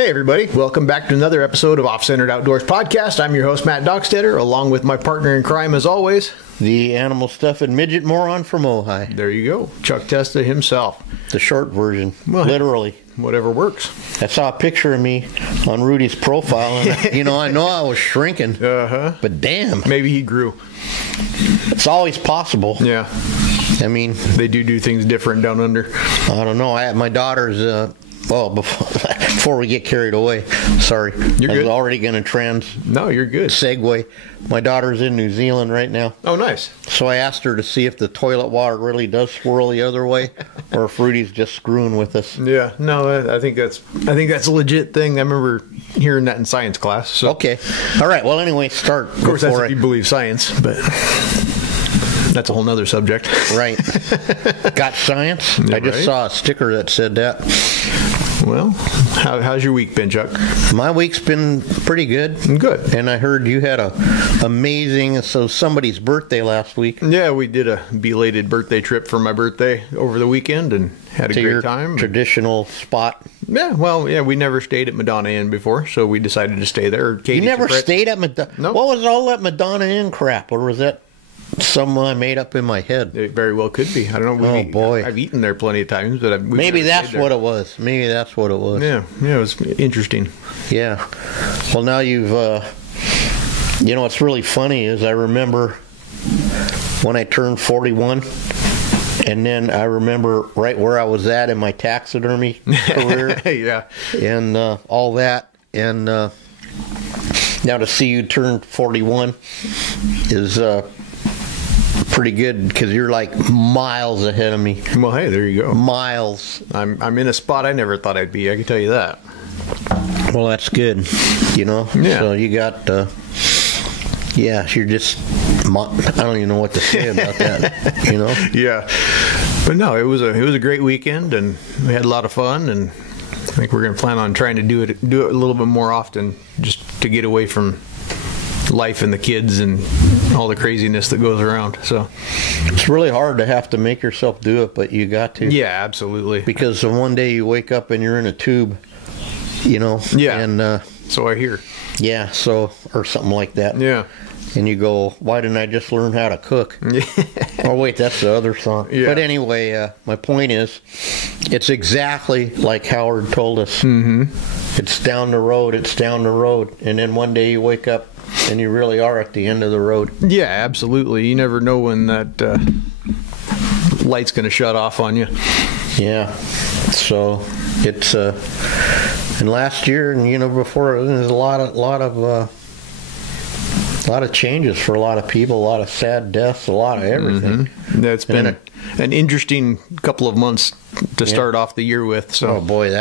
Hey everybody, welcome back to another episode of Off-Centered Outdoors Podcast. I'm your host, Matt Dockstetter, along with my partner in crime as always, the animal stuffing midget moron from Ojai. There you go, Chuck Testa himself. The short version, well, literally. Whatever works. I saw a picture of me on Rudy's profile, and I know I was shrinking, but damn. Maybe he grew. It's always possible. Yeah. I mean, they do things different down under. I don't know. My daughter's... before we get carried away, sorry. You're good. I was already going to No, you're good. Segue. My daughter's in New Zealand right now. Oh, nice. So I asked her to see if the toilet water really does swirl the other way, or if Rudy's just screwing with us. Yeah, no, I think that's a legit thing. I remember hearing that in science class. So. Okay. All right. Well, anyway, start. Of course, that's if you believe science, but that's a whole nother subject. Right. Got science? Yeah, I just saw a sticker that said that. Well, how's your week been, Chuck? My week's been pretty good. Good. And I heard you had somebody's birthday last week. Yeah, we did a belated birthday trip for my birthday over the weekend and had a great time. Traditional spot. Yeah, well, we never stayed at Madonna Inn before, so we decided to stay there. You never stayed at Madonna? No. What was all that Madonna Inn crap? Or was that some I made up in my head? It very well could be. I don't know. Oh, boy. I've eaten there plenty of times, but maybe that's what it was. Maybe that's what it was. Yeah, it was interesting. Yeah. Well, now you've, what's really funny is I remember when I turned 41, and then I remember right where I was at in my taxidermy career. Yeah. And all that. And now to see you turn 41 is pretty good, because you're like miles ahead of me. Well, hey, there you go. Miles. I'm in a spot I never thought I'd be, I can tell you that. Well, that's good, Yeah. So you got, you're just, I don't even know what to say about that, Yeah. But no, it was a great weekend, and we had a lot of fun, and I think we're going to plan on trying to do it a little bit more often, just to get away from life and the kids and all the craziness that goes around. So it's really hard to have to make yourself do it, but you got to. Yeah, absolutely. Because one day you wake up and you're in a tube, Yeah. And so I hear. Yeah. So, or something like that. Yeah. And you go, why didn't I just learn how to cook? Oh, wait, that's the other song. Yeah. But anyway, my point is, it's exactly like Howard told us. Mm-hmm. It's down the road, and then one day you wake up and you really are at the end of the road. Yeah, absolutely. You never know when that light's going to shut off on you. Yeah. So it's and last year and before, there's a lot of changes for a lot of people, a lot of sad deaths, a lot of everything. Mm-hmm. That's been an interesting couple of months to start off the year with. So. Oh boy,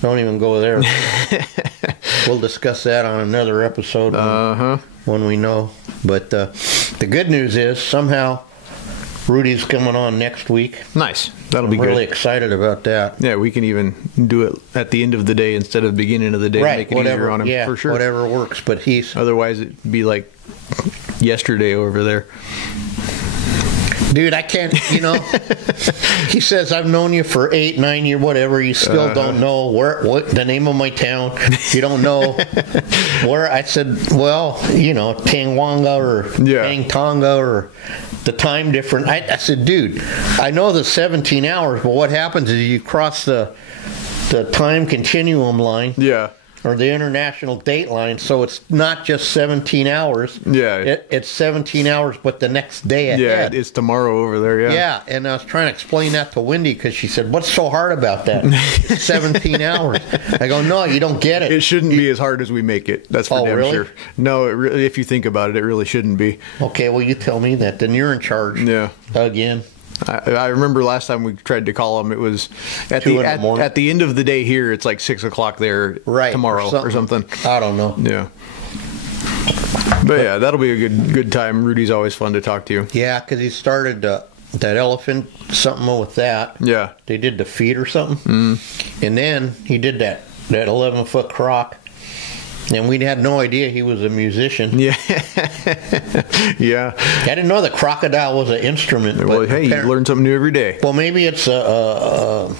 don't even go there. We'll discuss that on another episode when we know. But the good news is somehow Rudy's coming on next week. Nice. That'll be good. I'm really excited about that. Yeah, we can even do it at the end of the day instead of the beginning of the day. Right, make it easier on him, for sure. Whatever works. But otherwise it'd be like yesterday over there. Dude, I can't, he says, I've known you for 8, 9 years, whatever. You still don't know what the name of my town. You don't know where. I said, well, Tangwanga or Tangtonga or the time difference. I said, dude, I know the 17 hours, but what happens is you cross the time continuum line. Yeah. Or the international date line, so it's not just 17 hours. Yeah. It's 17 hours, but the next day ahead. Yeah, it's tomorrow over there, yeah. Yeah, and I was trying to explain that to Wendy, because she said, what's so hard about that? It's 17 hours. I go, no, you don't get it. It shouldn't be as hard as we make it. That's for damn really? sure. No, if you think about it, it really shouldn't be. Okay, well, you tell me that. Then you're in charge. Yeah. Again. I remember last time we tried to call him, it was at the end of the day here, it's like 6 o'clock there tomorrow or something. I don't know. Yeah. But yeah, that'll be a good time. Rudy's always fun to talk to. Yeah, because he started that elephant, something with that. Yeah. They did the feet or something. Mm. And then he did that 11-foot croc. And we had no idea he was a musician. Yeah. Yeah. I didn't know the crocodile was an instrument. Well, hey, you learn something new every day. Well, maybe it's an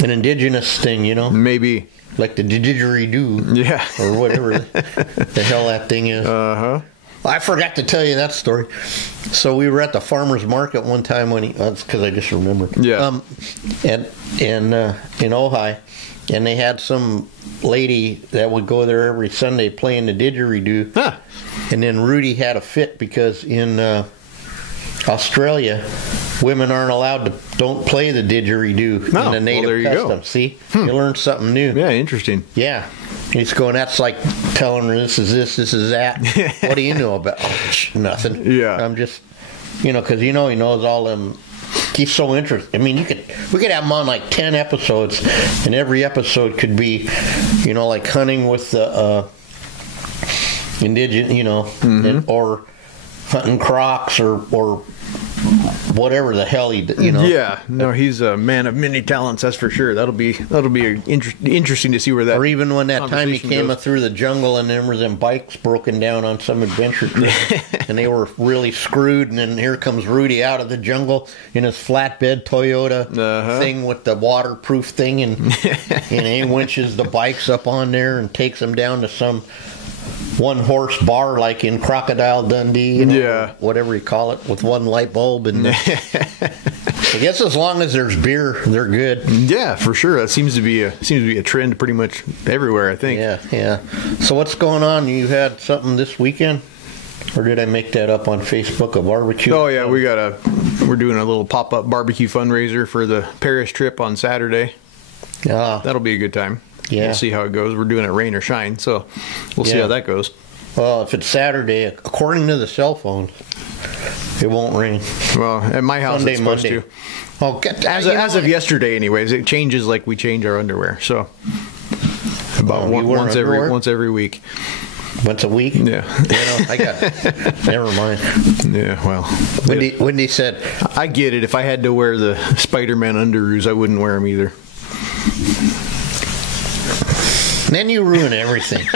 indigenous thing, Maybe. like the didgeridoo, or whatever the hell that thing is. I forgot to tell you that story. So we were at the farmer's market one time that's because I just remembered. Yeah. In Ojai, and they had some lady that would go there every Sunday playing the didgeridoo. Huh. And then Rudy had a fit because in Australia, women aren't allowed to don't play the didgeridoo in the native custom. See, you learned something new. Yeah, interesting. Yeah. He's going, that's like telling her this is this is that. What do you know about? Nothing. Yeah. I'm just, because he knows all them. He's so interested. I mean, we could have him on like 10 episodes, and every episode could be, like hunting with the indigenous, or hunting crocs or whatever the hell he, Yeah, no, he's a man of many talents, that's for sure. That'll be interesting to see where that. Or even when that time he came through the jungle and there was them bikes broken down on some adventure trip, and they were really screwed. And then here comes Rudy out of the jungle in his flatbed Toyota thing with the waterproof thing, and he winches the bikes up on there and takes them down to some one-horse bar like in Crocodile Dundee, whatever you call it, with one light bulb. And I guess as long as there's beer, they're good. Yeah, for sure. That seems to be a trend pretty much everywhere, I think. Yeah. So what's going on? You had something this weekend, or did I make that up on Facebook? A barbecue? Oh yeah, we're doing a little pop-up barbecue fundraiser for the Paris trip on Saturday. Yeah, that'll be a good time. Yeah. We'll see how it goes. We're doing it rain or shine, so we'll see how that goes. Well, if it's Saturday, according to the cell phone, it won't rain. Well, at my house Sunday, it's supposed Monday. to. As of yesterday, anyways, it changes like we change our underwear. So about once every week. Once a week? Yeah. I got. Never mind. Yeah. Well, Wendy said, I get it. If I had to wear the Spider-Man underoos, I wouldn't wear them either. Then you ruin everything.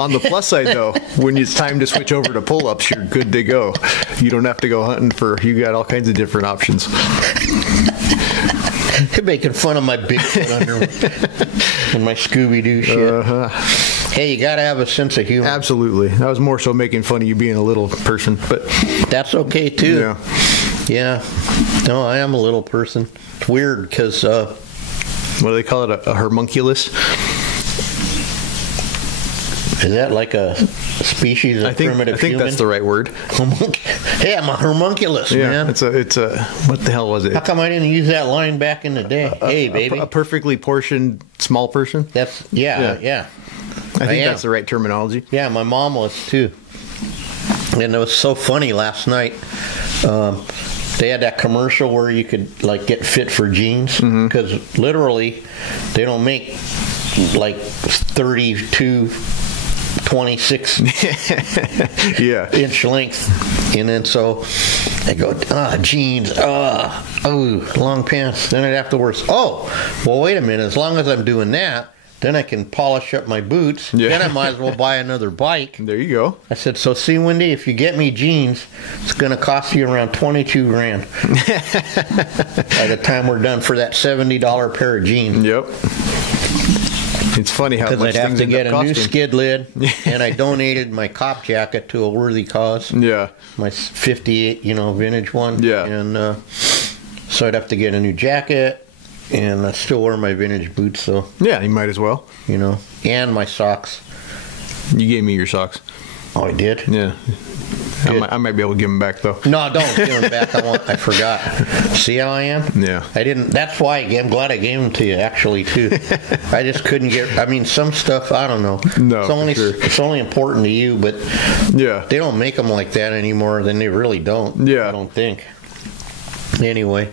On the plus side, though, when it's time to switch over to pull-ups, you're good to go. You don't have to go hunting you got all kinds of different options. You're making fun of my Bigfoot underwear and my Scooby-Doo shit. Hey, you got to have a sense of humor. Absolutely. I was more so making fun of you being a little person, but that's okay, too. Yeah. No, I am a little person. It's weird because... what do they call it? A homunculus? Is that like a species of primitive human? I think that's the right word. Hey, I'm a homunculus, man. It's a what the hell was it? How come I didn't use that line back in the day? Hey, baby. A perfectly portioned small person? That's, yeah. I think that's the right terminology. Yeah, my mom was too. And it was so funny last night. They had that commercial where you could like get fit for jeans, because literally they don't make like 32, 26 inch length. And then so I go, jeans, long pants. Then I'd have to wear, well, wait a minute. As long as I'm doing that, then I can polish up my boots. Yeah. Then I might as well buy another bike. There you go. I said, so see, Wendy, if you get me jeans, it's going to cost you around $22,000 by the time we're done for that $70 pair of jeans. Yep. It's funny how much I'd have things to get end a up new costing. skid lid, and I donated my cop jacket to a worthy cause. Yeah. My 58, vintage one. Yeah. And so I'd have to get a new jacket. And I still wear my vintage boots, so... Yeah, you might as well. And my socks. You gave me your socks. Oh, I did? Yeah. I might be able to give them back, though. No, don't give them back. I forgot. See how I am? Yeah. I didn't... That's why I'm glad I gave them to you, actually, too. I just couldn't get... I mean, some stuff, I don't know. No, It's only important to you, but... Yeah. They don't make them like that anymore, then they really don't. Yeah. I don't think. Anyway,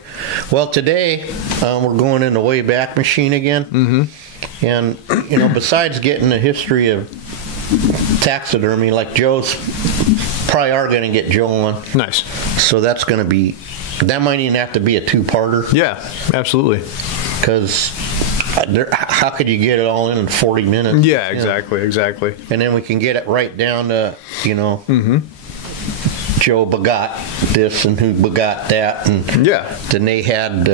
well, today we're going in the Wayback Machine again. Mm-hmm. And, besides getting the history of taxidermy, like Joe's, probably are going to get Joe on. Nice. So that's going to be, that might even have to be a two-parter. Yeah, absolutely. Because how could you get it all in 40 minutes? Yeah, exactly. And then we can get it right down to, Joe begot this and who begot that, and then they had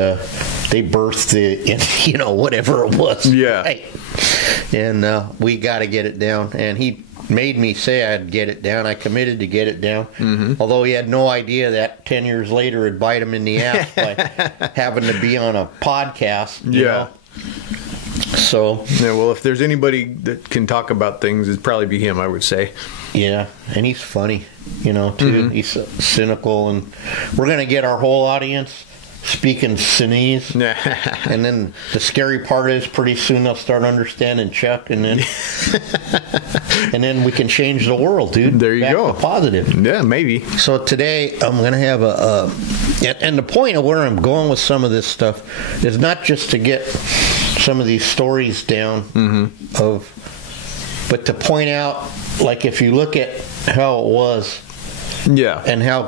they birthed the, you know, whatever it was. Yeah. Right? And we got to get it down. And he made me say I'd get it down. I committed to get it down. Mm-hmm. Although he had no idea that 10 years later it'd bite him in the ass by having to be on a podcast. You know? So yeah, well, if there's anybody that can talk about things, it'd probably be him, I would say. Yeah, and he's funny, you know, too. Mm-hmm. He's cynical, and we're going to get our whole audience speaking Sinese. And then the scary part is pretty soon they'll start understanding Chuck, and then and then we can change the world, dude. There you go. Positive. Yeah, maybe. So today I'm going to have and the point of where I'm going with some of this stuff is not just to get some of these stories down but to point out, like, if you look at how it was, and how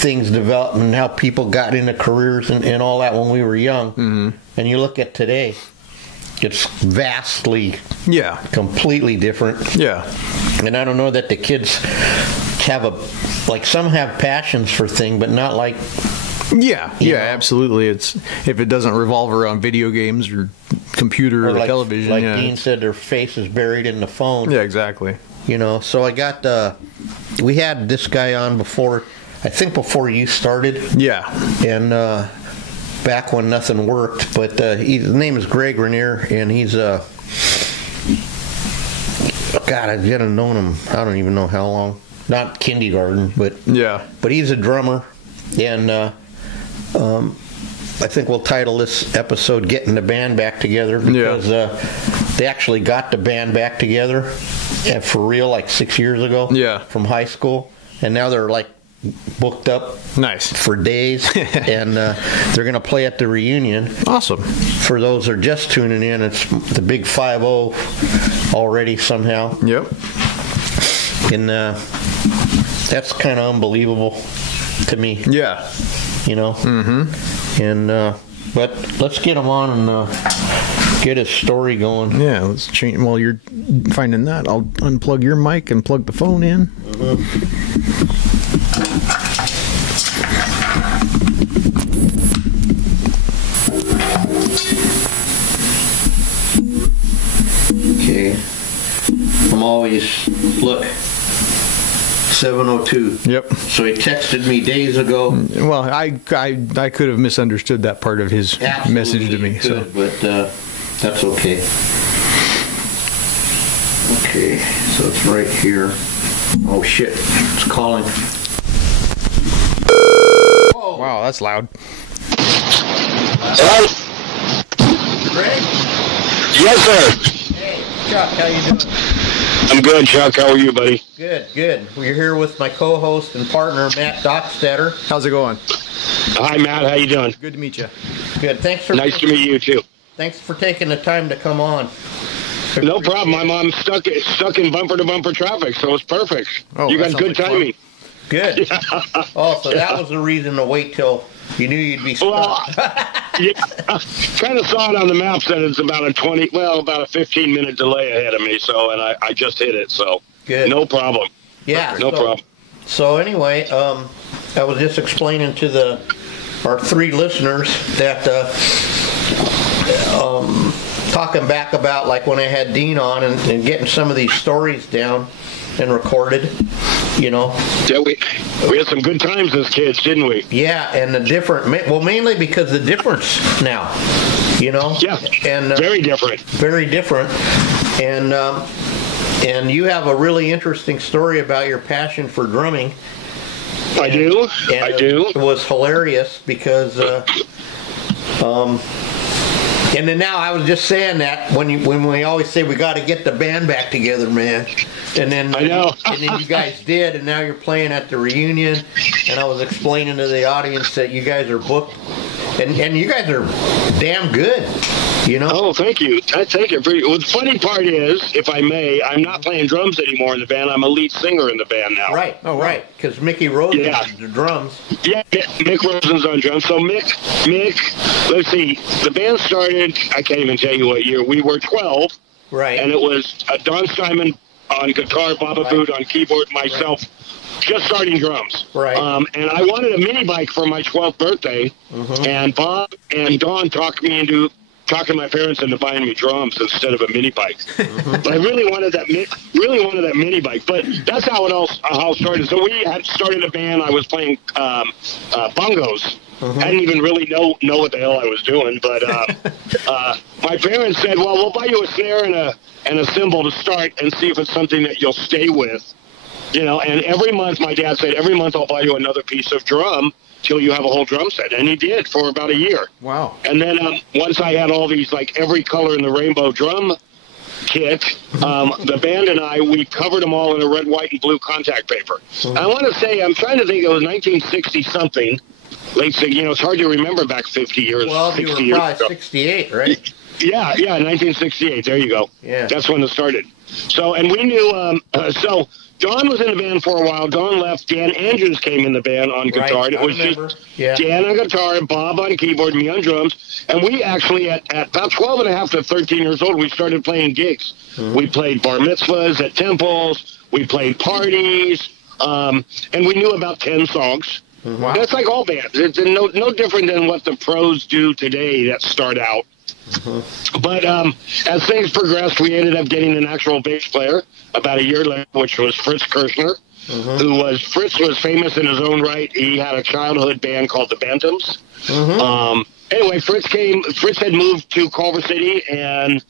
things developed and how people got into careers and all that when we were young, and you look at today, it's vastly, completely different. Yeah. And I don't know that the kids have some have passions for things, but not like. Yeah, absolutely. It's if it doesn't revolve around video games or computer or television. Like Dean said, their face is buried in the phone. Yeah, exactly. You know, so I got we had this guy on before, I think before you started. Yeah. And back when nothing worked, but his name is Greg Rainier, and he's God, I've known him. I don't even know how long. Not kindergarten, but he's a drummer, and. I think we'll title this episode "Getting the Band Back Together" because they actually got the band back together for real like 6 years ago. From high school, and now they're like booked up for days, and they're going to play at the reunion. Awesome. For those that are just tuning in, it's the big 5-0 already somehow. Yep. And that's kind of unbelievable to me. Yeah. You know? Mm-hmm. And, but let's get him on and get his story going. Yeah, let's change. While you're finding that, I'll unplug your mic and plug the phone in. Mm-hmm. Okay. I'm always, look. 702. Yep. So he texted me days ago. Well, I could have misunderstood that part of his message to me. But that's okay. Okay, so it's right here. Oh shit, it's calling. Oh. Wow, that's loud. Hello? Greg? Yes, sir. Hey, Chuck, how you doing? I'm good, Chuck. How are you, buddy? Good, good. We're here with my co-host and partner, Matt Dockstetter. How's it going? Hi, Matt. How you doing? Good to meet you. Good. Thanks for nice to meet you too. Thanks for taking the time to come on. No problem. My mom's stuck in bumper-to-bumper traffic, so it's perfect. Oh, you got good timing. Good. Yeah. Oh, so that was the reason to wait till you knew you'd be stuck. Well, yeah, kind of saw it on the map that it's about a 15-minute delay ahead of me. So, and I just hit it. So, good. No problem. Yeah, no problem. So anyway, I was just explaining to our three listeners that talking back about like when I had Dean on and getting some of these stories down and recorded, you know. Yeah, we had some good times as kids, didn't we? Yeah, and mainly because the difference now, you know. Yeah, and very different. Very different, and you have a really interesting story about your passion for drumming. I do. It was hilarious because. And then now I was just saying that when we always say we got to get the band back together, man. And then I know. And then you guys did, and now you're playing at the reunion. And I was explaining to the audience that you guys are booked, and you guys are damn good. You know? Oh, thank you. I take it. Well, the funny part is, if I may, I'm not playing drums anymore in the band. I'm a lead singer in the band now. Right. Oh, right. Because Mickey Rosen is the drums. Yeah, Mick Rosen's on drums. So Mick, let's see. The band started, I can't even tell you what year. We were 12. Right. And it was Don Simon on guitar, Baba Boot on keyboard, myself just starting drums. Right. And I wanted a mini bike for my 12th birthday, and Bob and Dawn talking my parents into buying me drums instead of a mini bike. But I really wanted that mini bike. But that's how it started. So we had started a band. I was playing bongos. I didn't even really know what the hell I was doing. But my parents said, "Well, we'll buy you a snare and a cymbal to start, and see if it's something that you'll stay with." You know, and every month, my dad said, "Every month I'll buy you another piece of drum till you have a whole drum set," and he did for about a year. Wow! And then once I had all these, like every color in the rainbow drum kit, the band and we covered them all in a red, white, and blue contact paper. I want to say, I'm trying to think, it was 1960 something. It's hard to remember back 50 years. Well, you were probably 68, right? Yeah, 1968. There you go. Yeah, that's when it started. So, and we knew. So Don was in the band for a while. Don left. Dan Andrews came in the band on guitar. Right, it was just Dan on guitar, Bob on keyboard, me on drums. And we actually, at about 12 and a half to 13 years old, we started playing gigs. We played bar mitzvahs at temples. We played parties, and we knew about 10 songs. Wow. That's like all bands. It's no different than what the pros do today that start out. But as things progressed, we ended up getting an actual bass player about a year later, which was Fritz Kirshner, Fritz was famous in his own right. He had a childhood band called the Bantams. Anyway, Fritz had moved to Culver City and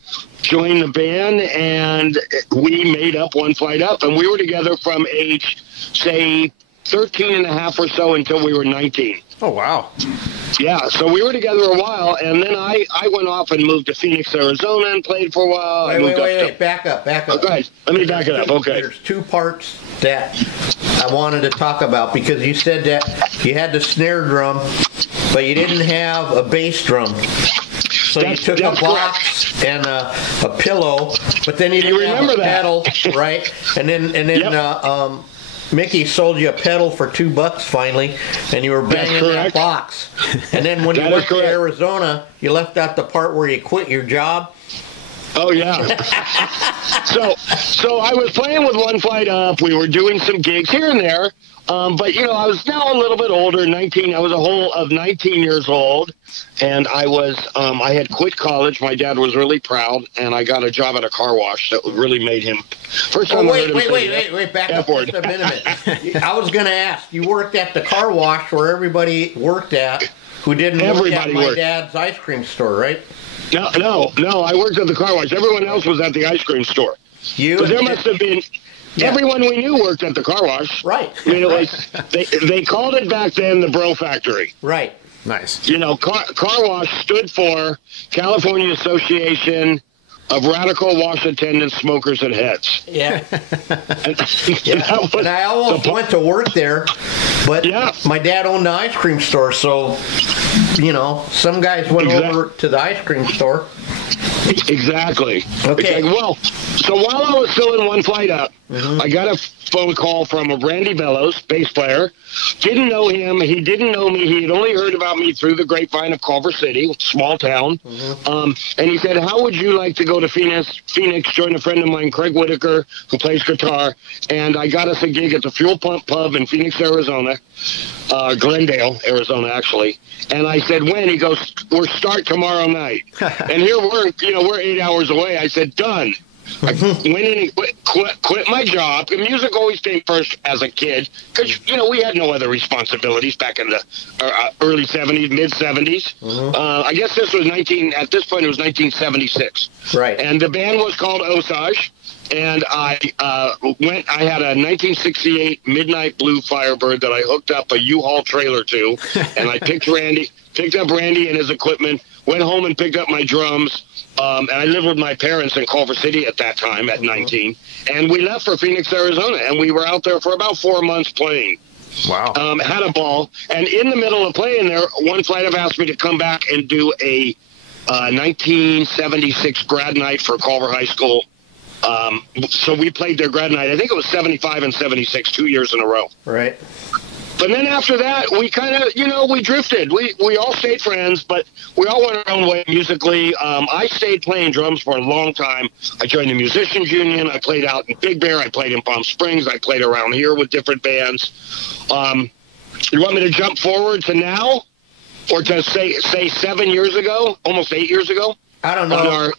joined the band, and we made up One Flight Up, and we were together from age, say, 13 and a half or so until we were 19. Oh, wow. Yeah, so we were together a while, and then I went off and moved to Phoenix, Arizona, and played for a while. Wait. Back up. Okay, let me back it up. Okay. There's two parts that I wanted to talk about, because you said that you had the snare drum, but you didn't have a bass drum. So you took a box and a pillow, but then you didn't have a pedal, right? And then Mickey sold you a pedal for $2 finally, and you were banging that box. And then when you went to Arizona, you left out the part where you quit your job. Oh, yeah. So I was playing with One Flight Up. We were doing some gigs here and there. But, I was now a little bit older, 19. I was a whole of 19 years old, and I had quit college. My dad was really proud, and I got a job at a car wash that really made him. First time wait, back up just a minute. I was going to ask, you worked at the car wash where everybody worked at who didn't work at my dad's ice cream store, right? No, I worked at the car wash. Everyone else was at the ice cream store. There must have been... Yeah. Everyone we knew worked at the car wash. Right. I mean, they called it back then the Bro Factory. Right. Nice. Car wash stood for California Association of Radical Wash Attendants, Smokers, and Heads. Yeah. And I almost went to work there, but my dad owned the ice cream store, so, some guys went over to the ice cream store. Exactly. Okay. Well, so while I was still in One Flight Up, I got a phone call from a Randy Bellows, bass player. Didn't know him. He didn't know me. He had only heard about me through the grapevine of Culver City, small town. And he said, how would you like to go to Phoenix, join a friend of mine, Craig Whitaker, who plays guitar, and I got us a gig at the Fuel Pump Pub in Phoenix, Arizona, Glendale, Arizona, actually. And I said, when? He goes, we'll start tomorrow night. And here we're 8 hours away. I said, done. I went in and quit my job. The music always came first as a kid because, we had no other responsibilities back in the early 70s, mid-70s. I guess at this point, it was 1976. Right. And the band was called Osage. And I had a 1968 Midnight Blue Firebird that I hooked up a U-Haul trailer to. And I picked up Randy and his equipment, went home and picked up my drums. And I lived with my parents in Culver City at that time at 19. And we left for Phoenix, Arizona. And we were out there for about 4 months playing. Wow. Had a ball. And in the middle of playing there, One Flight Up asked me to come back and do a 1976 grad night for Culver High School. So we played their grad night. I think it was 75 and 76, 2 years in a row. Right. But then after that, we kind of, we drifted. We all stayed friends, but we all went our own way musically. I stayed playing drums for a long time. I joined the Musicians Union. I played out in Big Bear. I played in Palm Springs. I played around here with different bands. You want me to jump forward to now? Or to say 7 years ago? Almost 8 years ago? I don't know.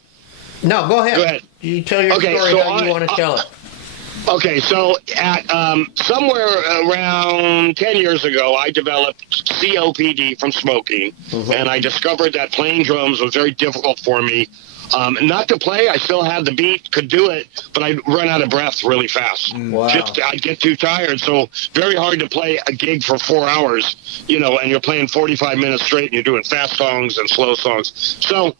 No, go ahead. Go ahead. You tell your story how you want to tell it. Okay, so at somewhere around 10 years ago, I developed COPD from smoking, and I discovered that playing drums was very difficult for me. Not to play, I still had the beat, could do it, but I'd run out of breath really fast. Wow. I'd get too tired, so very hard to play a gig for 4 hours, and you're playing 45 minutes straight, and you're doing fast songs and slow songs. So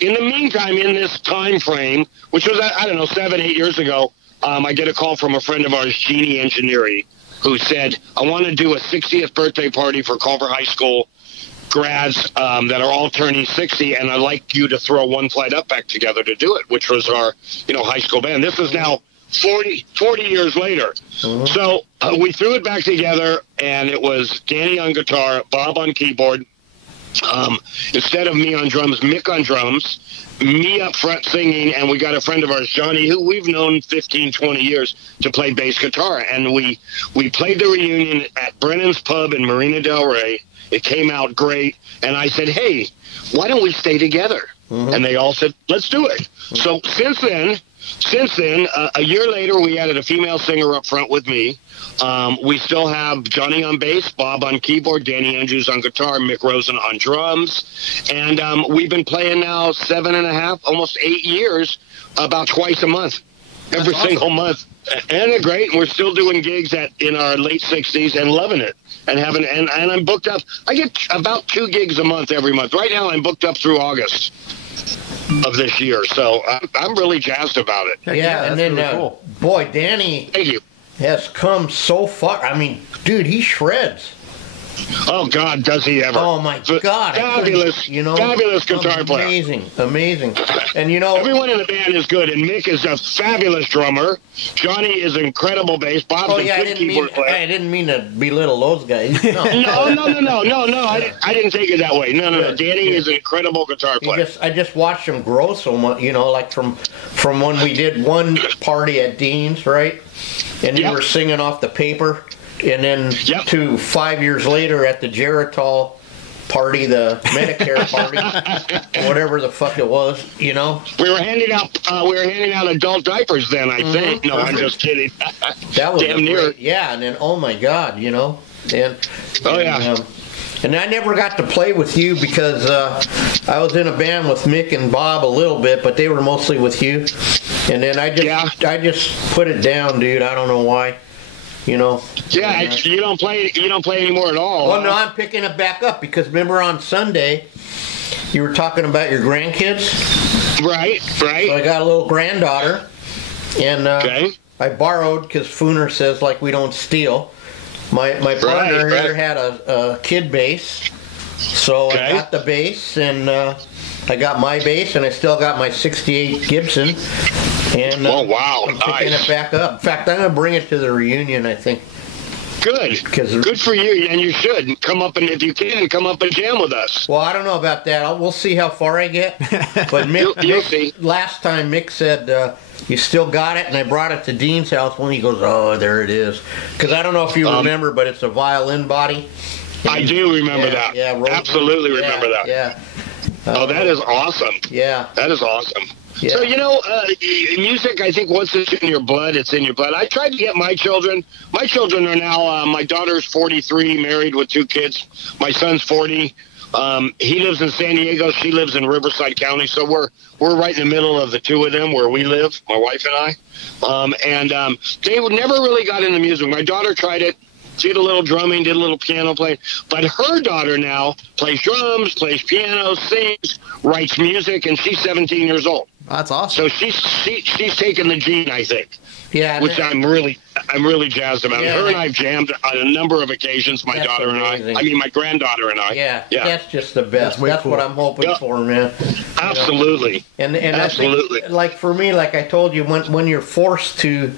in the meantime, in this time frame, which was, 7, 8 years ago, I get a call from a friend of ours, Jeannie Engineering, who said, I want to do a 60th birthday party for Culver High School grads that are all turning 60, and I'd like you to throw One Flight Up back together to do it, which was our, high school band. This is now 40 years later. So we threw it back together, and it was Danny on guitar, Bob on keyboard, instead of me on drums, Mick on drums, me up front singing, and we got a friend of ours, Johnny, who we've known 15, 20 years, to play bass guitar. And we played the reunion at Brennan's Pub in Marina Del Rey. It came out great. And I said, hey, why don't we stay together? And they all said, let's do it. So since then, a year later, we added a female singer up front with me. We still have Johnny on bass, Bob on keyboard, Danny Andrews on guitar, Mick Rosen on drums. And we've been playing now 7.5, almost 8 years, about twice a month, every single month. And they're great. And we're still doing gigs in our late 60s and loving it. And I'm booked up. I get about 2 gigs a month every month. Right now, I'm booked up through August of this year. So I'm really jazzed about it. Yeah, and then, really cool. Boy, Danny. Thank you. Has come so far. I mean, dude, he shreds. Oh God, does he ever? Oh my God, fabulous, fabulous guitar player. Amazing. And everyone in the band is good, and Mick is a fabulous drummer. Johnny is an incredible bass. Bob's a good keyboard player. I didn't mean to belittle those guys. No. No. I didn't take it that way. No. Danny is an incredible guitar player. I just watched him grow so much. Like from when we did one party at Dean's, right? And you were singing off the paper. And then to 5 years later at the Geritol party, the Medicare party, whatever the fuck it was, We were handing out adult diapers then, I think. No, I'm just kidding. That was damn near. Yeah, and then oh my God, and and I never got to play with you because I was in a band with Mick and Bob a little bit, but they were mostly with you. And then I just put it down, dude. I don't know why. You don't play anymore at all. Well, no, I'm picking it back up because remember on Sunday you were talking about your grandkids. Right. So I got a little granddaughter, and I borrowed because Fooner says like we don't steal. My partner here had a kid bass, so I got the bass and I got my bass and I still got my '68 Gibson. And oh wow, I'm picking it back up. In fact, I'm gonna bring it to the reunion. I think. Good for you, and you should come up and if you can come up and jam with us. Well, I don't know about that. We'll see how far I get. But you'll see. Last time Mick said you still got it, and I brought it to Dean's house. When he goes, oh, there it is. Because I don't know if you remember, but it's a violin body. I do remember that. Yeah, absolutely remember that. Yeah. That is awesome. Yeah. That is awesome. Yeah. So, music, I think once it's in your blood, it's in your blood. I tried to get my children. My children are now, my daughter's 43, married with 2 kids. My son's 40. He lives in San Diego. She lives in Riverside County. So we're right in the middle of the 2 of them where we live, my wife and I. They never really got into music. My daughter tried it. Did a little drumming, did a little piano playing. But her daughter now plays drums, plays piano, sings, writes music, and she's 17 years old. That's awesome. So she's taken the gene, I think. Yeah, which I'm really jazzed about. Yeah, her and I've jammed on a number of occasions. My daughter amazing. and I. I mean, my granddaughter and I. Yeah. That's just the best. That's cool. what I'm hoping for, man. Absolutely. And absolutely. I think, like for me, like I told you, when you're forced to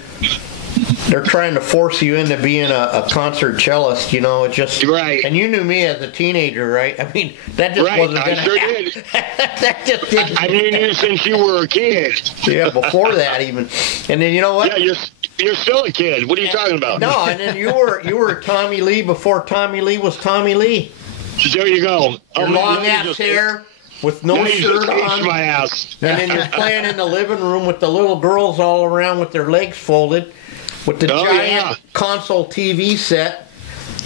they're trying to force you into being a concert cellist, you know. It just right. And you knew me as a teenager, right? I mean, that just wasn't going to happen. I sure did. That just didn't. I knew you since you were a kid. Yeah, before that even. And then you know what? Yeah, you're still a kid. What are you talking about? No, and then you were Tommy Lee before Tommy Lee was Tommy Lee. There you go. Your long ass hair with no shirt on. My ass. And then you're playing in the living room with the little girls all around with their legs folded, with the giant console TV set,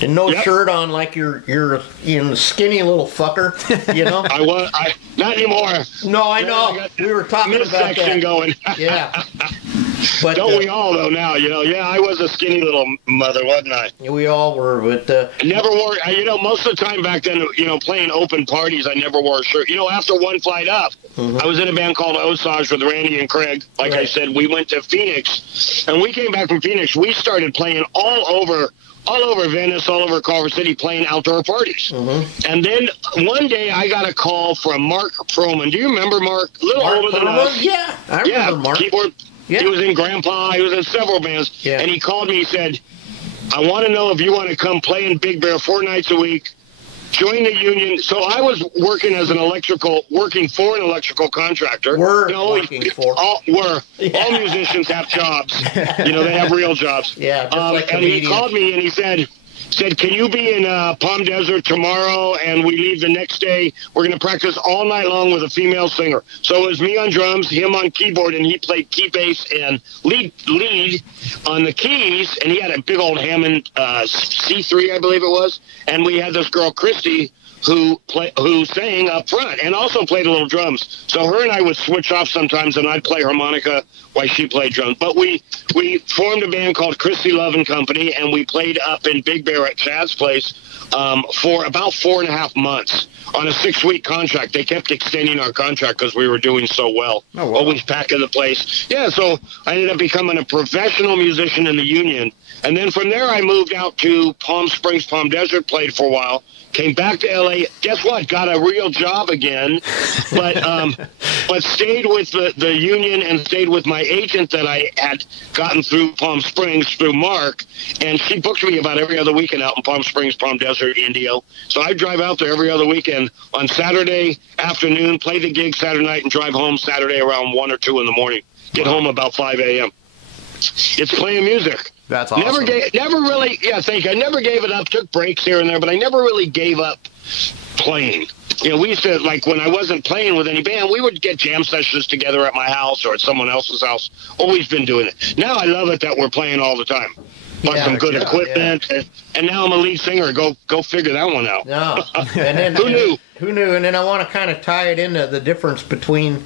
and no shirt on, like you're skinny little fucker, you know. I not anymore. No, I know. We were talking about that. Going. Yeah. But don't we all though now? You know, I was a skinny little mother, wasn't I? We all were, but I never wore. You know, most of the time back then, you know, playing open parties, I never wore a shirt. You know, after One Flight Up, I was in a band called Osage with Randy and Craig. Like I said, we went to Phoenix, and we came back from Phoenix. We started playing all over Venice, all over Culver City, playing outdoor parties. And then one day I got a call from Mark Froman. Do you remember Mark? A little older than us. Yeah, I remember Mark. Keyboard. Yeah. He was in Grandpa. He was in several bands. Yeah. And he called me. He said, I want to know if you want to come play in Big Bear 4 nights a week. Join the union. So I was working for an electrical contractor. All musicians have jobs. You know, they have real jobs. Yeah. And he called me and he said, can you be in Palm Desert tomorrow? And we leave the next day. We're going to practice all night long with a female singer. So it was me on drums, him on keyboard, and he played key bass and lead on the keys. And he had a big old Hammond C3, I believe it was. And we had this girl, Christy, who sang up front and also played a little drums. So her and I would switch off sometimes, and I'd play harmonica while she played drums. But we formed a band called Christy Love and Company, and we played up in Big Bear at Chad's place for about 4.5 months on a 6-week contract. They kept extending our contract because we were doing so well. Oh, wow. Always packing the place. Yeah, so I ended up becoming a professional musician in the union. And then from there, I moved out to Palm Springs, Palm Desert, played for a while, came back to L.A. Guess what? Got a real job again, but stayed with the union and stayed with my agent that I had gotten through Palm Springs, through Mark, and she booked me about every other weekend out in Palm Springs, Palm Desert, Indio. So I drive out there every other weekend on Saturday afternoon, play the gig Saturday night, and drive home Saturday around 1 or 2 in the morning. Get home about 5 a.m. It's playing music. That's awesome. Never really, I never gave it up. Took breaks here and there, but I never really gave up playing. You know, we used to, like, when I wasn't playing with any band, we would get jam sessions together at my house or at someone else's house. Always been doing it. Now I love it that we're playing all the time. Bought some good equipment, and now I'm a lead singer. Go figure that one out. No. And then, Who knew? Who knew? And then I want to kind of tie it into the difference between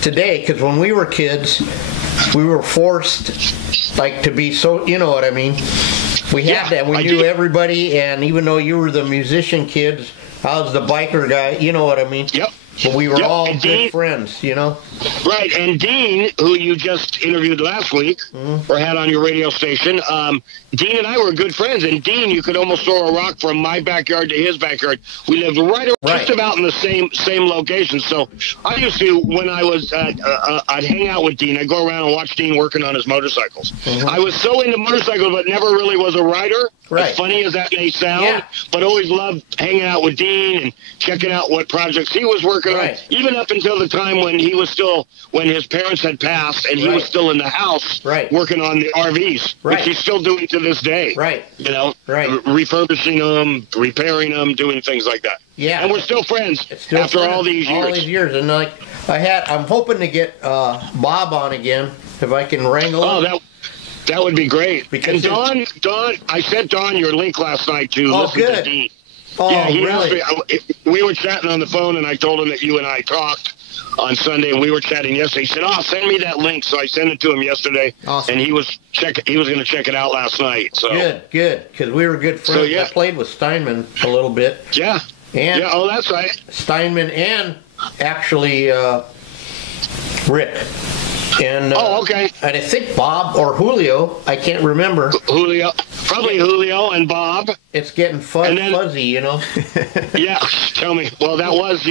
today, because when we were kids, we were forced, like, to be so, you know what I mean? We had that. We knew everybody, and even though you were the musician kids, I was the biker guy, you know what I mean? Yep. But we were all good friends, you know? Right, and Dean, who you just interviewed last week, or had on your radio station, Dean and I were good friends, and Dean, you could almost throw a rock from my backyard to his backyard. We lived just about in the same location, so I used to, when I was, I'd hang out with Dean, I'd go around and watch Dean working on his motorcycles. I was so into motorcycles, but never really was a rider, as funny as that may sound, but always loved hanging out with Dean and checking out what projects he was working on, even up until the time when he was still, when his parents had passed and he was still in the house working on the RVs, which he's still doing to this day. You know, refurbishing them, repairing them, doing things like that. Yeah. And we're still friends after all these years. All these years. And like I'm hoping to get Bob on again if I can wrangle him. Oh, that would be great. Because and Don, I sent Don your link last night to listen to Dean. Oh, yeah, really? We were chatting on the phone, and I told him that you and I talked on Sunday, and we were chatting yesterday. He said, send me that link. So I sent it to him yesterday, and he was going to check it out last night. So Good, because we were good friends. So, I played with Steinman a little bit. Yeah. And that's right. Steinman and actually Rick. And okay. And I think Bob or Julio, I can't remember. Julio, probably Julio and Bob. It's getting fuzzy, you know. Yeah, tell me. Well, that was,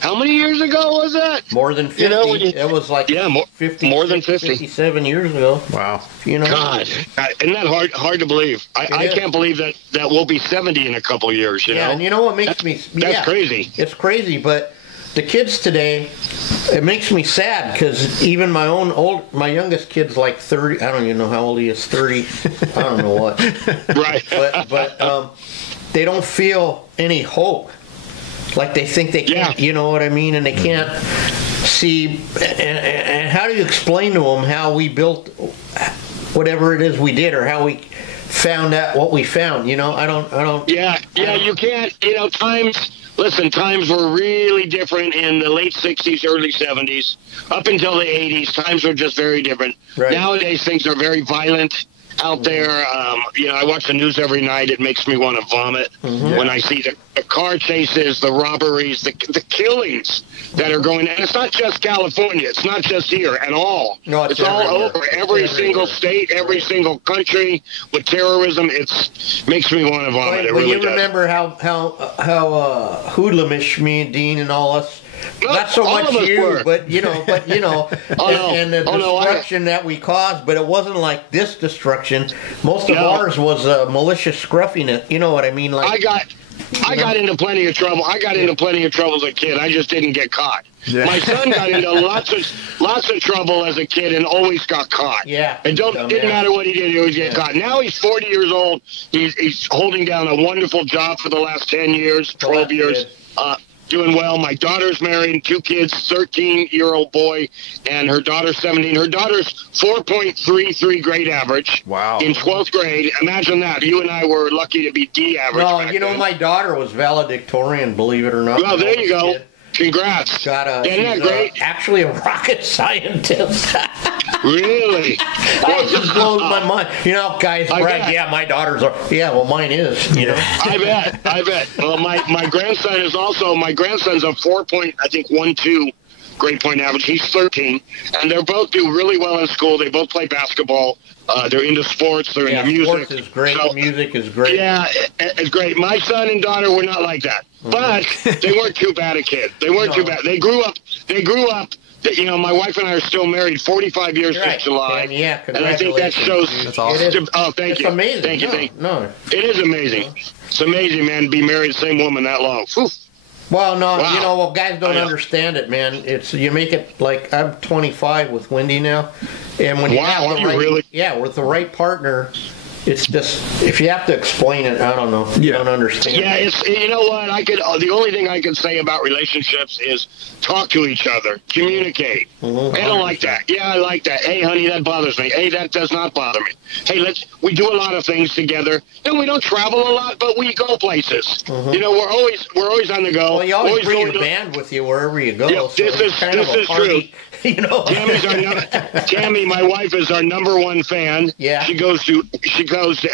how many years ago was that? More than 50. It was like 50, more than 50. 57 years ago. Wow. God, isn't that hard to believe? I can't believe that we'll be 70 in a couple years, you know? And you know what makes me... That's crazy. It's crazy, but the kids today, it makes me sad because even my youngest kid's like 30. I don't even know how old he is, 30. I don't know what. Right. But they don't feel any hope. Like they think they can't, you know what I mean? And they can't see. And how do you explain to them how we built whatever it is we did, or how we found out what we found? I don't. Yeah, you can't. Times were really different in the late 60s, early 70s, up until the 80s. Times were just very different. Right. Nowadays, things are very violent out there. I watch the news every night. It makes me want to vomit when I see the car chases, the robberies, the killings that are going. And it's not just California. It's not just here at all. No, it's all over. Every single state, every single country with terrorism. It makes me want to vomit. It really you remember how hoodlumish me and Dean and all us. Not so much you, but and the destruction that we caused. But it wasn't like this destruction. Most of ours was malicious scruffiness. You know what I mean? Like I got into plenty of trouble. I got into plenty of trouble as a kid. I just didn't get caught. Yeah. My son got into lots of trouble as a kid and always got caught. Yeah. It didn't matter what he did, he always get caught. Now he's 40 years old. He's holding down a wonderful job for the last 10 years, 12 years. Doing well. My daughter's married, 2 kids, 13-year-old boy, and her daughter's 17. Her daughter's 4.33 grade average. Wow. In 12th grade. Imagine that. You and I were lucky to be D average. No, my daughter was valedictorian, believe it or not. Well, there you go. Kid. Congrats. Isn't that great? Actually a rocket scientist. Really? It just blows my mind. Guys brag, yeah, my daughter's well, mine is, I bet. Well, my grandson is also, my grandson's a 4.12 grade point average. He's 13, and they both do really well in school. They both play basketball. They're into sports. They're into music. Sports is great. Music is great. Yeah, it's great. My son and daughter were not like that, but they weren't too bad a kid. They weren't too bad. They grew up. My wife and I are still married 45 years since July. Yeah, and I think that shows. That's awesome. Thank you. It's amazing. Thank you. No. It is amazing. It's amazing, man, to be married to the same woman that long. Whew. Well, no, wow. Guys don't understand it, man. You make it like I'm 25 with Wendy now, and when you have with the right partner, it's just if you have to explain it, I don't know, you don't understand. Yeah, it's you know what the only thing I can say about relationships is talk to each other, communicate. I don't like that. Yeah, I like that. Hey, honey, that bothers me. Hey, that does not bother me. Hey, we do a lot of things together. And we don't travel a lot, but we go places. We're always on the go. Well, you always bring your band with you wherever you go. Yeah, so this is true. Tammy, my wife, is our number one fan. Yeah. She goes to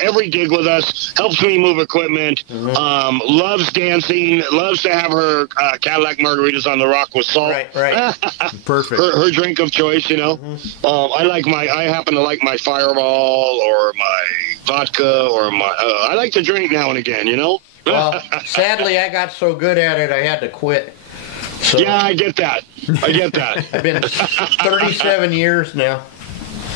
every gig with us, helps me move equipment, loves dancing, loves to have her Cadillac margaritas on the rock with salt. Right. Perfect. Her drink of choice, I happen to like my Fireball or my vodka or my. I like to drink now and again, Well, sadly, I got so good at it, I had to quit. So, yeah, I get that. I've been 37 years now.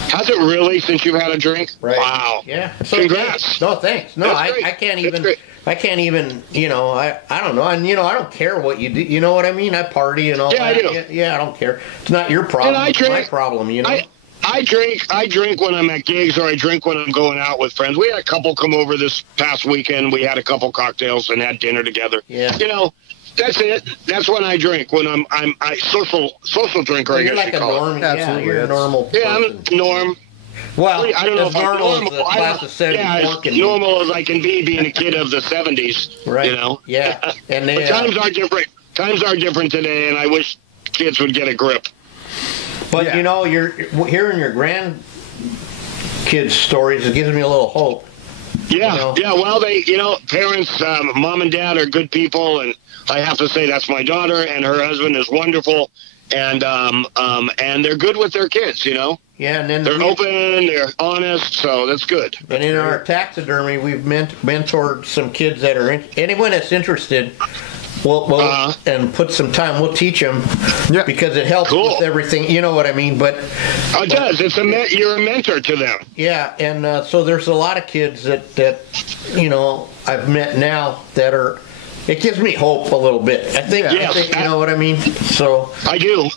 Has it really since you've had a drink? Right. Wow. Yeah. Congrats. No, thanks. No, I can't even. I can't even. I don't know. And I don't care what you do. You know what I mean? I party and all that. I do. Yeah, I don't care. It's not your problem. It's my problem. I drink when I'm at gigs, or I drink when I'm going out with friends. We had a couple come over this past weekend. We had a couple cocktails and had dinner together. Yeah. That's it. That's when I drink. When I'm social drinker. You're like a norm. Absolutely. Yeah, you're a normal person. Yeah, I'm norm. Well, I don't know if I'm normal. As normal as I can be, being a kid of the 70s. Right. Yeah. And but times are different. Times are different today, and I wish kids would get a grip. But you're hearing your grandkids' stories. It gives me a little hope. Yeah. Well, parents, mom and dad are good people, and I have to say that's my daughter, and her husband is wonderful, and they're good with their kids, you know. Yeah, and then they're open, they're honest, so that's good. And in our taxidermy, we've mentored some kids that are anyone that's interested. We'll and put some time. We'll teach them because it helps with everything. You know what I mean? But it does. You're a mentor to them. Yeah, and so there's a lot of kids that you know I've met now that are. It gives me hope a little bit. I think you know what I mean. So I do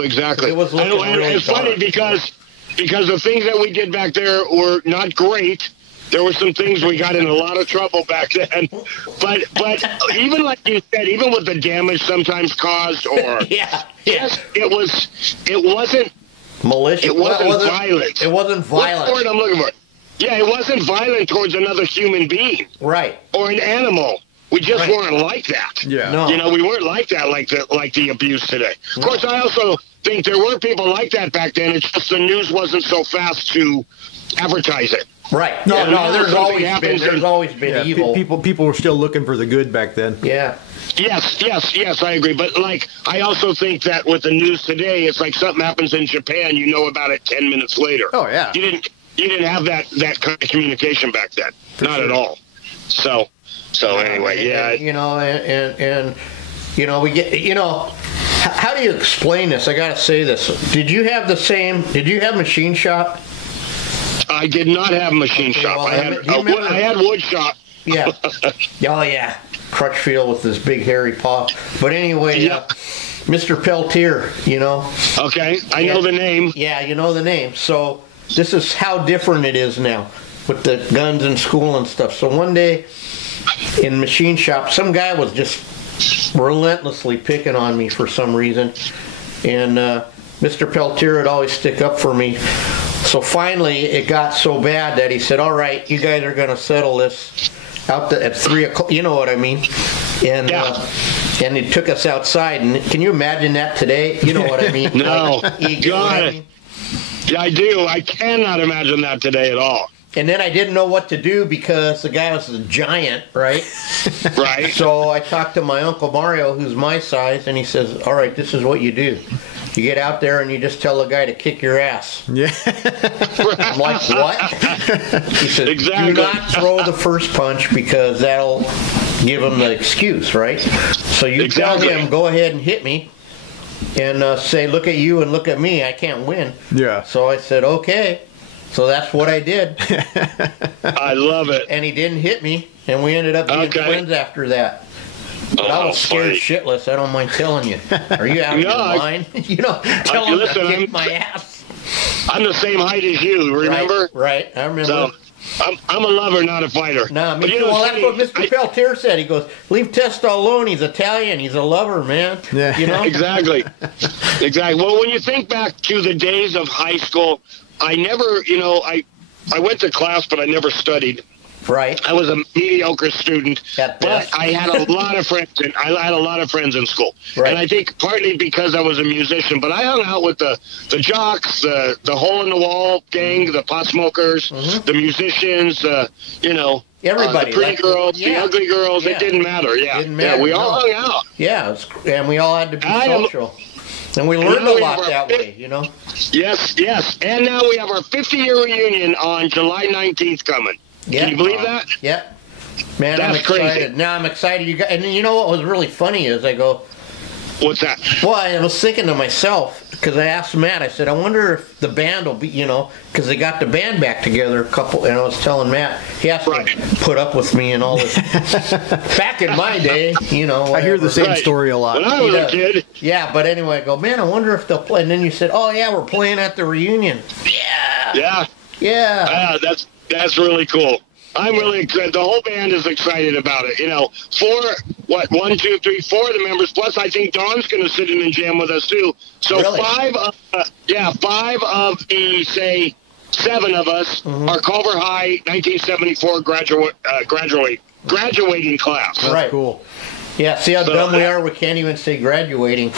exactly. It was looking really it's funny because the things that we did back there were not great. There were some things we got in a lot of trouble back then, but even like you said, even with the damage sometimes caused, or yes, it wasn't malicious. It wasn't violent. It wasn't violent. What's the word I'm looking for? Yeah, it wasn't violent towards another human being, right, or an animal. We just weren't like that. Yeah, no. You know, we weren't like that, like the abuse today. Of course, I also think there were people like that back then. It's just the news wasn't so fast to advertise it. Right. No. There's always been evil. People were still looking for the good back then. Yeah. Yes, I agree. But like, I also think that with the news today, it's like something happens in Japan, you know about it 10 minutes later. Oh yeah. You didn't have that kind of communication back then. Not at all. So anyway, yeah. You know, and you know, we get, you know, how do you explain this? I got to say this. Did you have machine shop? I did not have machine shop. Well, I had wood shop. Yeah. Oh, yeah. Crutchfield with his big hairy paw. But anyway, Mr. Peltier, you know. Okay, I know the name. Yeah, you know the name. So this is how different it is now with the guns in school and stuff. So one day in machine shop, some guy was just relentlessly picking on me for some reason. And Mr. Peltier would always stick up for me. So finally, it got so bad that he said, all right, you guys are going to settle this out at 3 o'clock. You know what I mean? And and he took us outside. And can you imagine that today? You know what I mean? No. You know what I mean? Yeah, I do. I cannot imagine that today at all. And then I didn't know what to do because the guy was a giant, right? Right. So I talked to my Uncle Mario, who's my size, and he says, all right, this is what you do. You get out there and you just tell the guy to kick your ass. Yeah. I'm like, what? He said, exactly. Do not throw the first punch because that'll give him the excuse, right? So you tell him, go ahead and hit me. And say, look at you and look at me. I can't win. Yeah. So I said, okay. So that's what I did. I love it. And he didn't hit me. And we ended up being friends after that. But I was scared shitless, I don't mind telling you. Are you out of your mind? You know, tell him to kick my ass. I'm the same height as you, remember? Right, I remember. So, I'm a lover, not a fighter. No, me too. Well, that's what Mr. Peltier said. He goes, leave Testo alone. He's Italian. He's a lover, man. Yeah. You know? Exactly. Well, when you think back to the days of high school, I never, you know, I went to class, but I never studied. Right. I was a mediocre student, but I had a lot of friends. I had a lot of friends in school, and I think partly because I was a musician. But I hung out with the jocks, the hole in the wall gang, the pot smokers, the musicians. You know, everybody, the pretty girls, the ugly girls. It didn't matter. Yeah, didn't matter, we all hung out. Yeah, and we all had to be social. And we learned a lot that way, you know. Yes, and now we have our 50-year reunion on July 19th coming. Yeah. Can you believe that? Yeah. Man, that's I'm excited. crazy. Now I'm excited. And you know what was really funny is I go, what's that? Well, I was thinking to myself, because I asked Matt, I said, I wonder if the band will be, you know, because they got the band back together and I was telling Matt, he has to put up with me and all this. Back in my day, you know. Whatever. I hear the same story a lot. When I was a kid. Yeah, but anyway, I go, man, I wonder if they'll play. And then you said, oh, yeah, we're playing at the reunion. Yeah. That's really cool. I'm really excited. The whole band is excited about it. You know, 4 of the members, plus I think Dawn's going to sit in and jam with us too. So really? 5 of the, say, 7 of us are Culver High 1974 graduating class. That's right. Cool. Yeah, see how dumb we are? We can't even say graduating.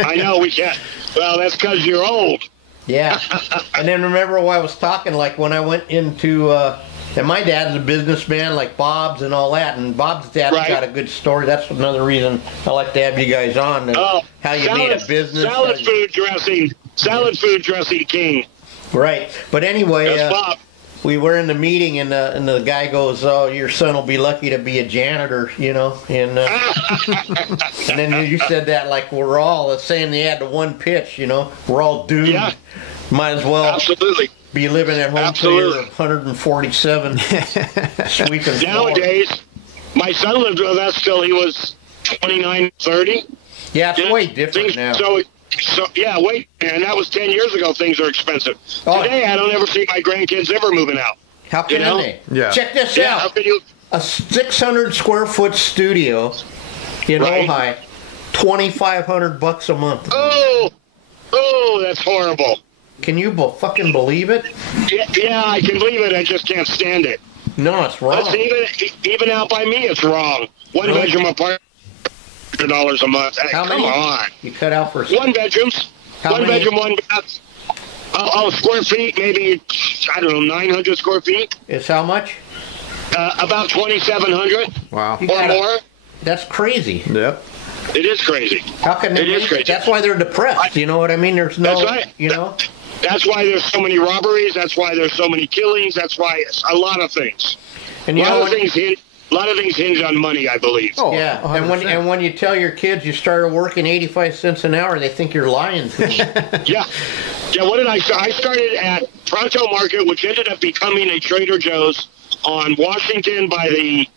I know, we can't. Well, that's because you're old. Yeah. And then remember I was talking, like when I went into And my dad's a businessman like Bob's and all that. And Bob's dad's got a good story. That's another reason I like to have you guys on. How you made a business. Salad food dressing king. Right. But anyway, we were in the meeting, and the guy goes, "Oh, your son will be lucky to be a janitor," you know. And and then you said that like we're all saying they had the one pitch, you know. We're all doomed. Yeah. Might as well be living at home till you're 147. Sweeping. Nowadays, my son lived with us till he was 29, 30. Yeah, it's way different now. So yeah, and that was 10 years ago. Things are expensive. Today, I don't ever see my grandkids ever moving out. How can they? Yeah. Check this out. How can you? A 600 square foot studio in Ojai, $2,500 a month. Oh, that's horrible. Can you fucking believe it? Yeah, I can believe it. I just can't stand it. No, it's wrong. Even out by me, it's wrong. One bedroom apartment. $100 a month. How many? Come on. You cut out for one bedrooms. One bedroom, one bath. Square feet, maybe, I don't know, 900 square feet. Is how much? About 2,700. Wow. Or more. That's crazy. Yep. It is crazy. How can they? It is crazy. That's why they're depressed. You know what I mean? There's no. That's right. You know. That's why there's so many robberies. That's why there's so many killings. That's why a lot of things. And a lot of things hinge on money, I believe. Oh, yeah. 100%. And when you tell your kids you started working 85 cents an hour, they think you're lying to them. Yeah. What did I start? I started at Pronto Market, which ended up becoming a Trader Joe's on Washington by the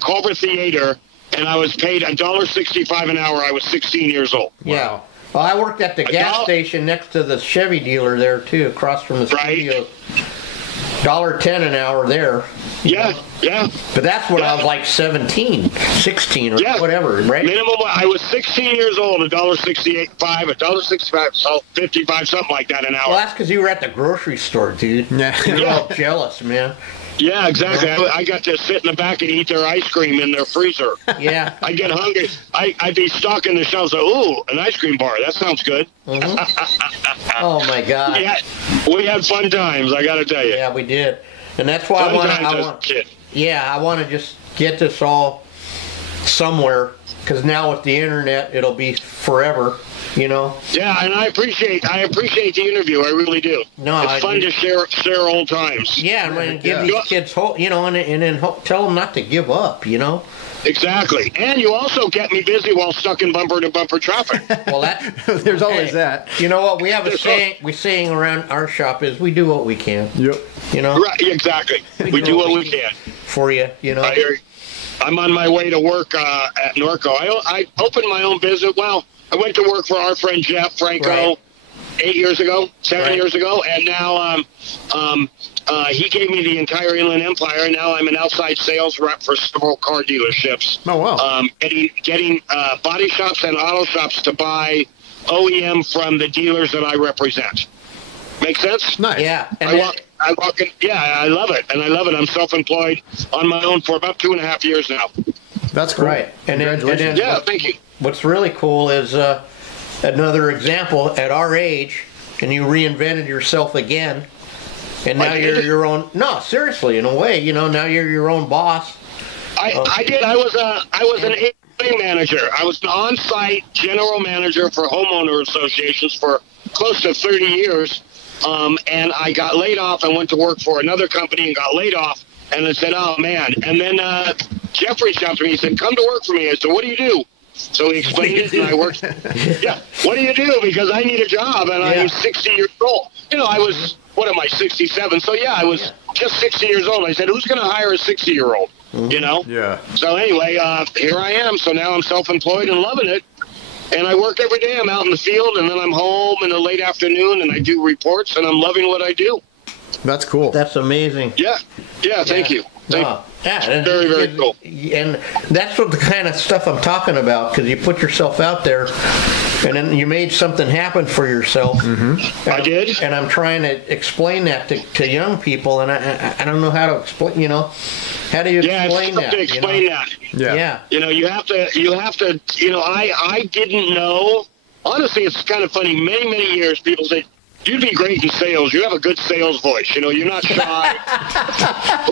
Culver Theater, and I was paid $1.65 an hour. I was 16 years old. Yeah. Wow. Well, I worked at the gas station next to the Chevy dealer there, too, across from the studio. $1.10 an hour there. Yeah. But that's when I was like 17, 16, or whatever, right? Minimum, I was 16 years old, $1.65, so 55, something like that an hour. Well, that's because you were at the grocery store, dude. You're all jealous, man. Yeah, exactly. I got to sit in the back and eat their ice cream in their freezer. Yeah. I'd get hungry. I'd be stocking the shelves. Ooh, an ice cream bar. That sounds good. Mm-hmm. Oh, my God. Yeah, we had fun times, I got to tell you. Yeah, we did. And that's why I want to just get this all somewhere, because now with the internet, it'll be forever. You know. Yeah, and I appreciate the interview. I really do. No, it's fun to share old times. Yeah, and give these kids hope. You know, and then tell them not to give up. You know. Exactly, and you also get me busy while stuck in bumper-to-bumper traffic. Well, there's always that. You know what? We have a saying. We saying around our shop is we do what we can. Yep. You know. Right. Exactly. We do what we can for you. You know. I hear you. I'm on my way to work at Norco. I opened my own business. Well, I went to work for our friend Jeff Franco 7 years ago, and now he gave me the entire Inland Empire. And now I'm an outside sales rep for several car dealerships. Oh wow! Getting body shops and auto shops to buy OEM from the dealers that I represent. Make sense? Nice. Yeah. I walk in. Yeah, I love it, and I love it. I'm self-employed on my own for about 2.5 years now. That's cool. Right. Congratulations. Yeah, thank you. What's really cool is another example at our age, and you reinvented yourself again, and now you're your own. No, seriously, in a way, you know, now you're your own boss. I did. I was an A manager. I was an on-site general manager for homeowner associations for close to 30 years, and I got laid off and went to work for another company and got laid off. And I said, oh, man. And then Jeff reached out to me. He said, come to work for me. I said, what do you do? So he explained it, and I worked. Yeah, what do you do? Because I need a job, and I'm 60 years old. You know, I was, 67? So, yeah, I was just 60 years old. I said, who's going to hire a 60-year-old? You know? Yeah. So, anyway, here I am. So now I'm self-employed and loving it. And I work every day. I'm out in the field, and then I'm home in the late afternoon, and I do reports, and I'm loving what I do. That's cool. That's amazing. Yeah, thank you. Yeah, very, very cool. And that's what the kind of stuff I'm talking about, because you put yourself out there, and then you made something happen for yourself. Mm-hmm. I did. And I'm trying to explain that to young people, and I don't know how to explain, you know. How do you explain that? To explain that. Yeah. You know, you have to, you know, I didn't know. Honestly, it's kind of funny. Many years, people say, You'd be great in sales. You have a good sales voice. You know, you're not shy.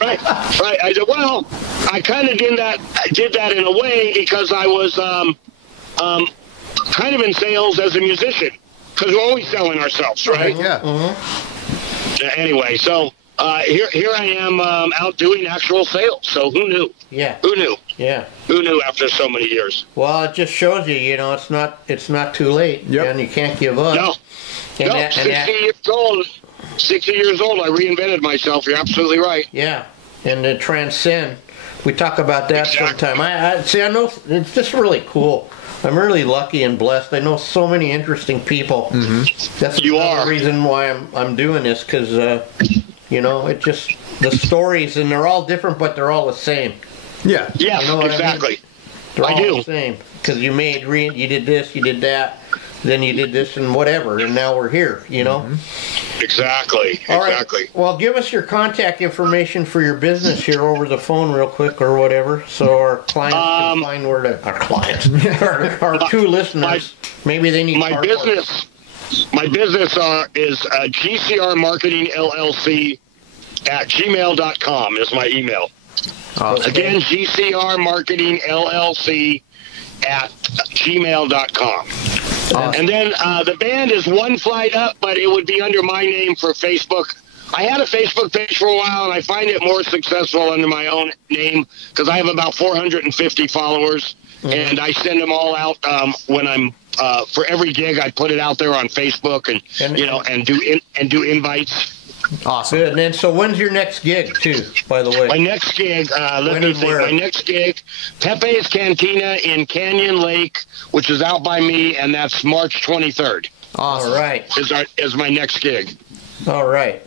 Right. I said, well, I kind of did that in a way because I was kind of in sales as a musician because we're always selling ourselves, right? Yeah. Anyway, so here I am out doing actual sales. So who knew? Yeah. Who knew? Yeah. Who knew after so many years? Well, it just shows you, you know, it's not too late, and you can't give up. No. And No, 60 years old. 60 years old, I reinvented myself. You're absolutely right. Yeah, and to transcend. We talk about that sometime. I know it's just really cool. I'm really lucky and blessed. I know so many interesting people. That's the reason why I'm doing this, because you know, it just the stories, and they're all different, but they're all the same. Yeah. Yes, you know exactly. I mean? They're all the same, because you did this, you did that, then you did this and whatever, and now we're here, you know? Exactly. All right. Well, give us your contact information for your business here over the phone real quick or whatever, so our clients can find where to... Our clients. our two listeners, maybe they need... My business is GCR Marketing LLC at gmail.com is my email. Again, GCR Marketing LLC at gmail.com. Awesome. And then the band is One Flight Up, but it would be under my name for Facebook. I had a Facebook page for a while, and I find it more successful under my own name because I have about 450 followers, and I send them all out when I'm for every gig. I put it out there on Facebook, and you know, and do invites. Awesome. Good. And then, so when's your next gig, too, by the way? My next gig, let me see. My next gig, Pepe's Cantina in Canyon Lake, which is out by me, and that's March 23rd. Awesome. All right. Is my next gig. All right.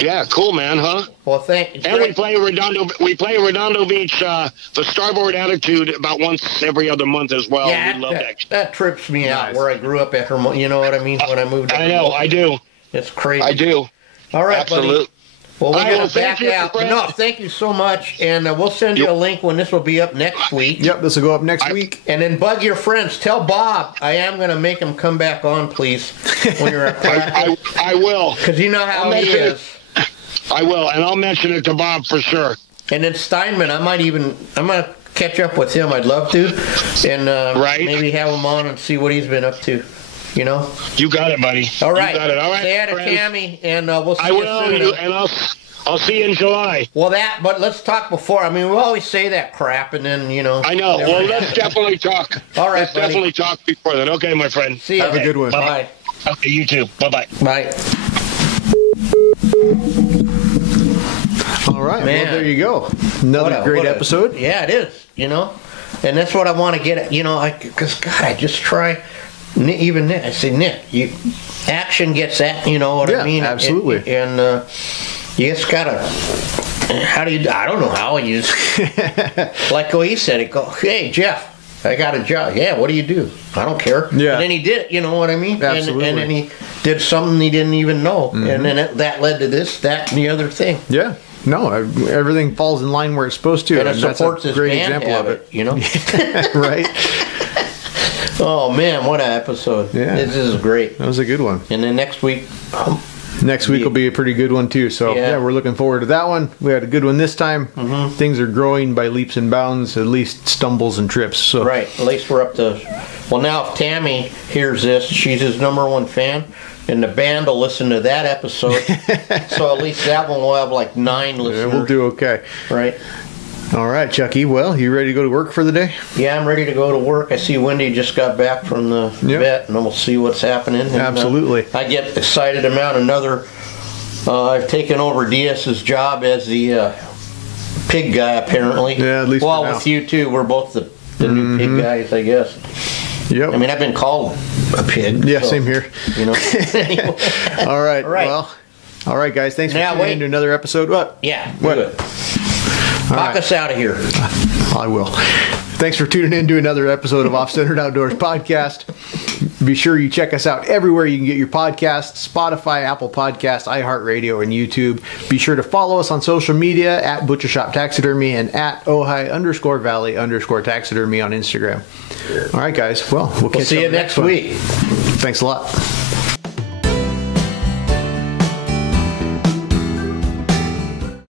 Yeah, cool, man, huh? Well, thank you. And we play Redondo Beach, the Starboard Attitude, about once every other month as well. Yeah, we love that. That trips me out, where I grew up at Hermosa. You know what I mean? When I moved to Hermosa. I do. It's crazy. I do. All right, absolutely. Buddy. Well, we're going to back you, out. No, thank you so much, and we'll send you a link when this will be up next week. Yep, this will go up next week. And then bug your friends. Tell Bob I am going to make him come back on, please, when you're at practice. I will. Because you know how he is. I will, and I'll mention it to Bob for sure. And then Steinman, I'm going to catch up with him. I'd love to, and maybe have him on and see what he's been up to. You know? You got it, buddy. All right. You got it. All right. Say hi to Tammy, and we'll see you soon. And I'll see you in July. Well, but let's talk before. I mean, we always say that crap, and then, you know. I know. Well, let's definitely talk. All right, Let's definitely talk before then. Okay, my friend. See you. Have a good one. Bye. Okay, you too. Bye-bye. Bye. All right. Man. Well, there you go. Another great episode. Yeah, it is, you know. And that's what I want to get at, you know, because, God, I just try... Even Nick, I say, Nick, action gets at, you know what I mean? Absolutely. And you just gotta, I don't know how you just, like he said, hey, Jeff, I got a job. Yeah, what do you do? I don't care. Yeah. And then he did it, you know what I mean? Absolutely. And then he did something he didn't even know. And then that led to this, that, and the other thing. Yeah. No, everything falls in line where it's supposed to. And it supports that's a his great band example of it. You know? Right. Oh, man, what an episode. Yeah. This is great. That was a good one. And then next week... Next week will be a pretty good one, too. So, yeah, we're looking forward to that one. We had a good one this time. Things are growing by leaps and bounds, at least stumbles and trips. So. Right. At least we're up to... Well, now, if Tammy hears this, she's his #1 fan, and the band will listen to that episode. So at least that one will have like 9 listeners. Yeah, we'll do okay. Right. All right, Chucky. Well, you ready to go to work for the day? Yeah, I'm ready to go to work. I see Wendy just got back from the vet, and we'll see what's happening. And, absolutely. I get excited about another... I've taken over Diaz's job as the pig guy, apparently. Yeah, at least well, with you, too. We're both the new pig guys, I guess. Yep. I mean, I've been called a pig. Yeah, so, same here. You know. Anyway. All right. Well, all right, guys. Thanks for tuning in to another episode. What? Yeah. What? Good. Knock us out of here. I will. Thanks for tuning in to another episode of Off-Centered Outdoors Podcast. Be sure you check us out everywhere you can get your podcasts: Spotify, Apple Podcasts, iHeartRadio, and YouTube. Be sure to follow us on social media at Butcher Shop Taxidermy and at Ojai_Valley_Taxidermy on Instagram. All right, guys. Well, we'll catch see you next week. Thanks a lot.